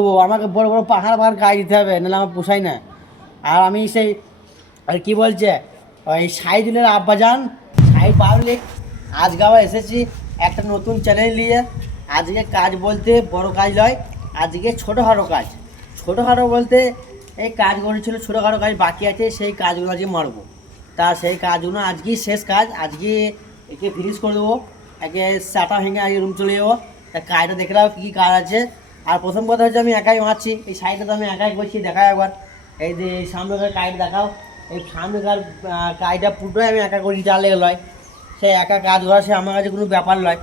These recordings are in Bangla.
তো আমাকে বড় বড় পাহাড় পাহাড় গায়ে দিতে হবে, নাহলে আমার পোষায় না। আর আমি সেই আর কি বলছে ওই সাইদুলের আব্বাজান সাই পাবলিক আজকে আবার এসেছি একটা নতুন চ্যালেঞ্জ নিয়ে। আজকে কাজ বলতে বড় কাজ নয়, আজকে ছোটোখাটো কাজ। ছোটোখাটো বলতে এই কাজ করেছিল, ছোটোখাটো কাজ বাকি আছে, সেই কাজগুলো আজকে মারবো। তা সেই কাজগুলো আজকেই শেষ কাজ, আজকে একে ফিনিশ করে দেবো। একে চাটা ভেঙে আজকে রুম চলে যাবো। তা কাজটা দেখে নাও কী কী কাজ আছে। আর প্রথম কথা হচ্ছে আমি একাই মারছি, এই সাইডটা তো আমি একাই করছি। দেখাও একবার, এই যে এই সামনেকার কাজ দেখাও। এই সামনেকার কাজটা পুরোটাই আমি একা করি, যা লেগে লয়। সে একা কাজ করা সে আমার কাছে কোনো ব্যাপার নয়।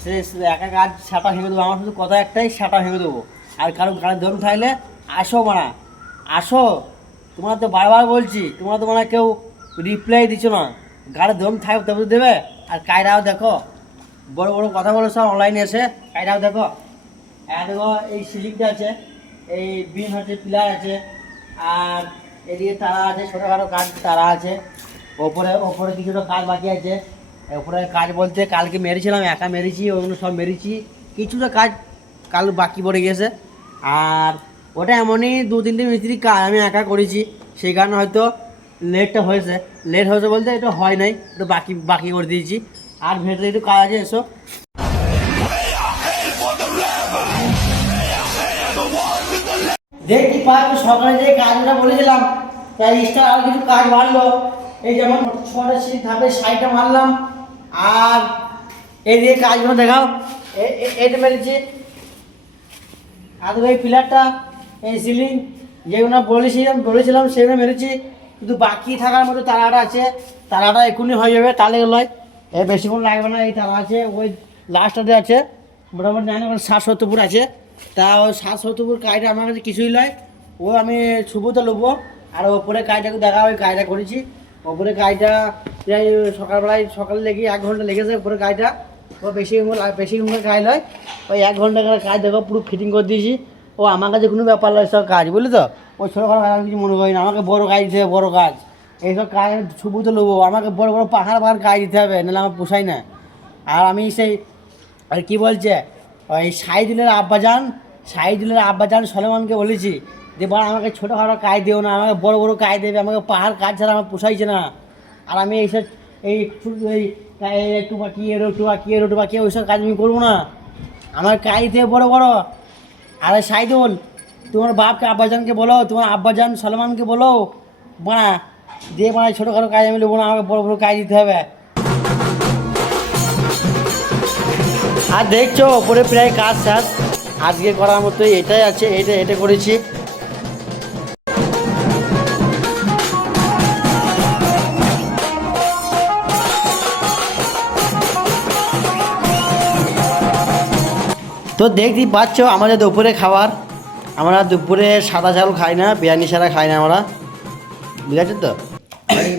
সে একা কাজ সাটা ভেঙে দেবো, আমার শুধু কথা একটাই, সাটা ভেঙে দেবো। আর কারো গাড়ির ধরুন থাকলে আসো মানা, আসো। তোমরা তো বারবার বলছি, তোমরা তো মানে কেউ রিপ্লাই দিচ্ছ না। গাড়ির ধরুন থাকবে তবে তো দেবে। আর কায়রাও দেখো, বড় বড় কথা বলো সব অনলাইনে এসে। কায়রাও দেখো, দেখো এই সিলিংটা আছে, এই বিম আছে, পিলার আছে, আর এদিকে তারা আছে, ছোটোখাটো কাজ তারা আছে। ওপরে ওপরে কিছুটা কাজ বাকি আছে। ওপরে কাজ বলতে কালকে মেরেছিলাম, একা মেরেছি, ওগুলো সব মেরেছি। কিছুটা কাজ কাল বাকি পড়ে গেছে। আর ওটা এমনই 2-3 মিস্ত্রি কাজ আমি একা করেছি, সেই কারণে হয়তো লেট হয়েছে বলতে এটা হয় নাই, একটু বাকি বাকি করে দিয়েছি। আর ভেতরে একটু কাজ আছে, এসো। দেখি পারবো সকালে যে কাজটা বলেছিলাম, তাই এক্সট্রা আর কিছু কাজ বাড়লো। এই যেমন 6টা সিট ধাপে 60টা মারলাম। আর এই দিয়ে কাজগুলো দেখাও, এটা মেরেছি। আর এই পিলারটা, এই সিলিং যেগুলো বলেছিলাম সেগুলো মেরেছি। কিন্তু বাকি থাকার মতো তারাটা আছে, তারাটা এক্ষুনি হয়ে যাবে, তাহলে নয় বেশিক্ষণ লাগবে না। এই তারা আছে, ওই লাস্টটাতে আছে, মোটামুটি জানি 60-70 ফুট আছে। তা ওই 60-70 ফুট কাজটা আমার কাছে কিছুই নয়, ও আমি ছুবোতে নেবো। আর ওপরে কাজটাকে দেখা, ওই কাজটা করেছি। ওপরে কাজটা প্রায় সকালে লেগে 1 ঘন্টা লেগেছে ওপরে কাজটা। ও বেশি কাজ নয়, ওই 1 ঘন্টা কাজ দেখো পুরো ফিটিং করে দিয়েছি। ও আমার কাছে কোনো ব্যাপার নয় সব কাজ, বুঝলি তো। ওই ছোটোখাটো কাজ আমি কিছু মনে করি না, আমাকে বড় কাজ দিতে হবে, বড় কাজ। এইসব কাজ আমি ছুবোতে নেবো, আমাকে বড় বড় পাহাড় পাহাড় কাজ দিতে হবে, নাহলে আমার পোষায় না। আর আমি সেই আর কি বলছে ওই সাইদুলের আব্বাজান সলেমানকে বলেছি যে বড় আমাকে ছোটোখাটো কাজ দিও না, আমাকে বড় বড় কাজ দেবে, আমাকে পাহাড় কাজ ছাড়া আমার পোষাইছে না। আর আমি এইসব এই একটু বাকি একটু বাকি ওইসব কাজ আমি করবো না, আমার কাজ দেবে বড় বড়। আরে সাইদুল, তোমার বাপকে আব্বাজানকে বলো, তোমার আব্বাজান সলমানকে বলো, বানা দিয়ে বানা ছোটোখাটো কাজ আমি নেবো না, আমাকে বড় বড় কাজ দিতে হবে। আর দেখছো ওপরে প্রায় কাজ শেষ, আজকে করার মতো এটাই আছে, এটা করেছি। তো দেখতেই পাচ্ছ আমাদের দুপুরে খাবার, আমরা দুপুরে সাদা চাল খাই না, বিরিয়ানি ছাড়া খাই না আমরা, বুঝেছো তো।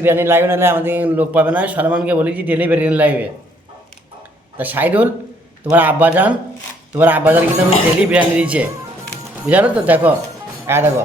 বিরিয়ানি লাগবে, নাহলে আমাদের লোক পাবে না। সলমানকে বলেছি ডেলি বিরিয়ানি লাগবে। তা সাইদুল, তোমার আব্বাজান কিন্তু আমি ডেলি বিরিয়ানি দিচ্ছে, বুঝালো তো। দেখো দেখো